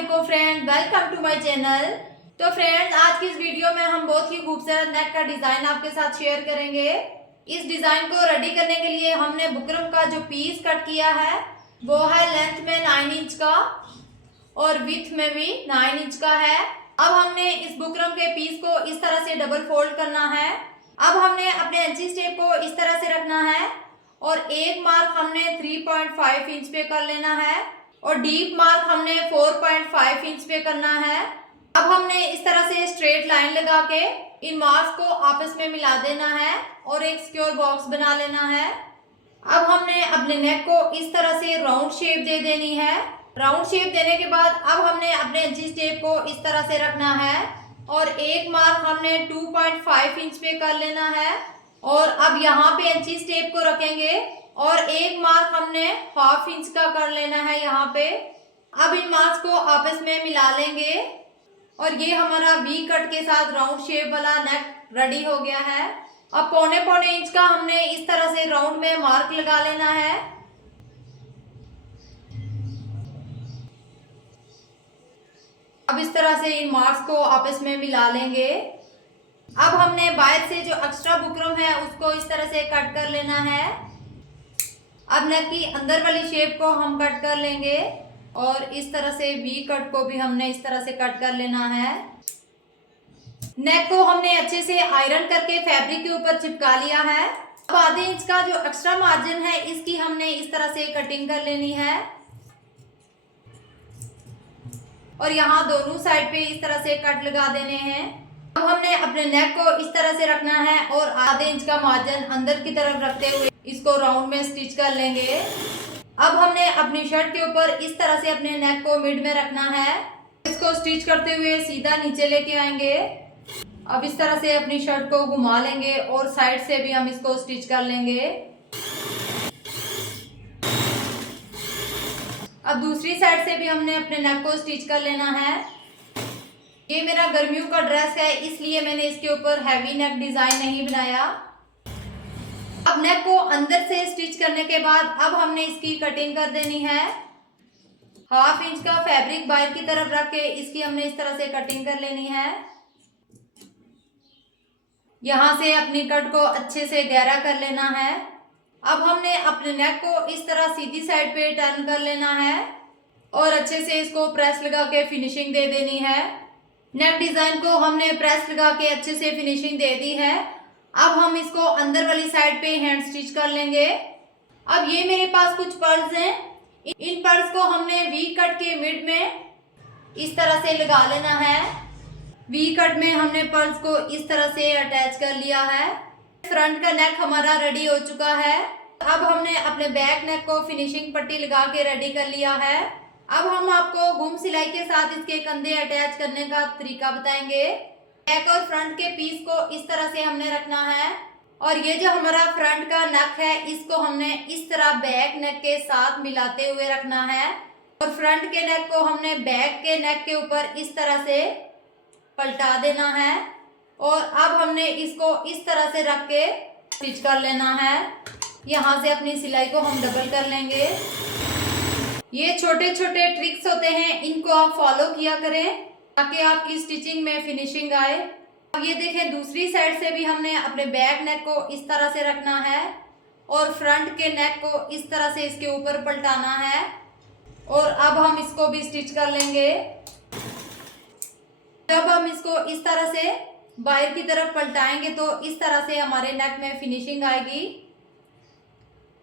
वालेकुम friend, welcome to my channel. तो friends, आज की इस वीडियो में हम बहुत ही खूबसूरत नेक का डिजाइन आपके साथ शेयर करेंगे। इस डिजाइन को रेडी करने के लिए हमने बुकरम का जो पीस कट किया है वो है लेंथ में 9 इंच का और विड्थ में भी 9 इंच का है। अब हमने इस बुकरम के पीस को इस तरह से डबल फोल्ड करना है। अब हमने अपने एंची स्टेप को इस तरह से रखना है और एक मार्क हमने 3.5 इंच पे कर लेना है और डीप मार्क हमने 4.5 इंच पे करना है। अब हमने इस तरह से स्ट्रेट लाइन लगा के इन मार्क्स को आपस में मिला देना है और एक सिक्योर बॉक्स बना लेना है। अब हमने अपने नेक को इस तरह से राउंड शेप दे देनी है। राउंड शेप देने के बाद अब हमने अपने एंची स्टेप को इस तरह से रखना है और एक मार्क हमने 2.5 इंच पे कर लेना है और अब यहाँ पे एंची स्टेप को रखेंगे और एक मार्क हमने 1/2 इंच का कर लेना है यहाँ पे। अब इन मार्क्स को आपस में मिला लेंगे और ये हमारा वी कट के साथ राउंड शेप वाला नेक रेडी हो गया है। अब 1.25 इंच का हमने इस तरह से राउंड में मार्क लगा लेना है। अब इस तरह से इन मार्क्स को आपस में मिला लेंगे। अब हमने बाहर से जो एक्स्ट्रा बुकरम है उसको इस तरह से कट कर लेना है। अब नेक की अंदर वाली शेप को हम कट कर लेंगे और इस तरह से वी कट को भी हमने इस तरह से कट कर लेना है। नेक को हमने अच्छे से आयरन करके फैब्रिक के ऊपर चिपका लिया है। अब आधे इंच का जो एक्स्ट्रा मार्जिन है इसकी हमने इस तरह से कटिंग कर लेनी है और यहाँ दोनों साइड पे इस तरह से कट लगा देने हैं। अब हमने अपने नेक को इस तरह से रखना है और आधे इंच का मार्जिन अंदर की तरफ रखते हुए इसको राउंड में स्टिच कर लेंगे। अब हमने अपनी शर्ट के ऊपर इस तरह से अपने नेक को मिड में रखना है। इसको स्टिच करते हुए सीधा नीचे लेके आएंगे। अब इस तरह से अपनी शर्ट को घुमा लेंगे और साइड से भी हम इसको स्टिच कर लेंगे। अब दूसरी साइड से भी हमने अपने नेक को स्टिच कर लेना है। ये मेरा गर्मियों का ड्रेस है इसलिए मैंने इसके ऊपर हैवी नेक डिजाइन नहीं बनाया। अब नेक को अंदर से स्टिच करने के बाद अब हमने इसकी कटिंग कर देनी है। 1/2 इंच का फैब्रिक बाहर की तरफ रख के इसकी हमने इस तरह से कटिंग कर लेनी है। यहाँ से अपनी कट को अच्छे से गहरा कर लेना है। अब हमने अपने नेक को इस तरह सीधी साइड पे टर्न कर लेना है और अच्छे से इसको प्रेस लगा के फिनिशिंग दे देनी है। नेक डिजाइन को हमने प्रेस लगा के अच्छे से फिनिशिंग दे दी है। अब हम इसको अंदर वाली साइड पे हैंड स्टिच कर लेंगे। अब ये मेरे पास कुछ पर्ल्स हैं। इन पर्ल्स को हमने वी कट के मिड में इस तरह से लगा लेना है। वी कट में हमने पर्ल्स को इस तरह से अटैच कर लिया है। फ्रंट का नेक हमारा रेडी हो चुका है। अब हमने अपने बैक नेक को फिनिशिंग पट्टी लगा के रेडी कर लिया है। अब हम आपको घूम सिलाई के साथ इसके कंधे अटैच करने का तरीका बताएंगे। बैक और फ्रंट के पीस को इस तरह से हमने रखना है और ये जो हमारा फ्रंट का नेक है इसको हमने इस तरह बैक नेक के साथ मिलाते हुए रखना है और फ्रंट के नेक को हमने बैक के नेक के ऊपर इस तरह से पलटा देना है और अब हमने इसको इस तरह से रख के स्टिच कर लेना है। यहाँ से अपनी सिलाई को हम डबल कर लेंगे। ये छोटे छोटे ट्रिक्स होते हैं, इनको आप फॉलो किया करें ताकि आपकी स्टिचिंग में फिनिशिंग आए। अब ये देखें, दूसरी साइड से भी हमने अपने बैक नेक को इस तरह से रखना है और फ्रंट के नेक को इस तरह से इसके ऊपर पलटाना है और अब हम इसको भी स्टिच कर लेंगे। जब हम इसको इस तरह से बाहर की तरफ पलटाएंगे तो इस तरह से हमारे नेक में फिनिशिंग आएगी।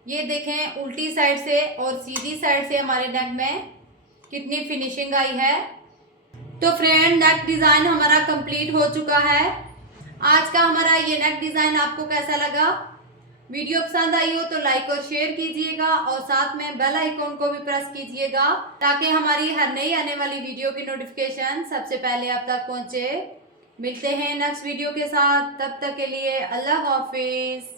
ये देखें, उल्टी साइड से और सीधी साइड से हमारे नेक में कितनी फिनिशिंग आई है। तो फ्रेंड, नेक डिजाइन हमारा कंप्लीट हो चुका है। आज का हमारा ये नेक डिजाइन आपको कैसा लगा? वीडियो पसंद आई हो तो लाइक और शेयर कीजिएगा और साथ में बेल आइकॉन को भी प्रेस कीजिएगा ताकि हमारी हर नई आने वाली वीडियो की नोटिफिकेशन सबसे पहले आप तक पहुंचे। मिलते हैं नेक्स्ट वीडियो के साथ, तब तक के लिए अल्लाह हाफिज।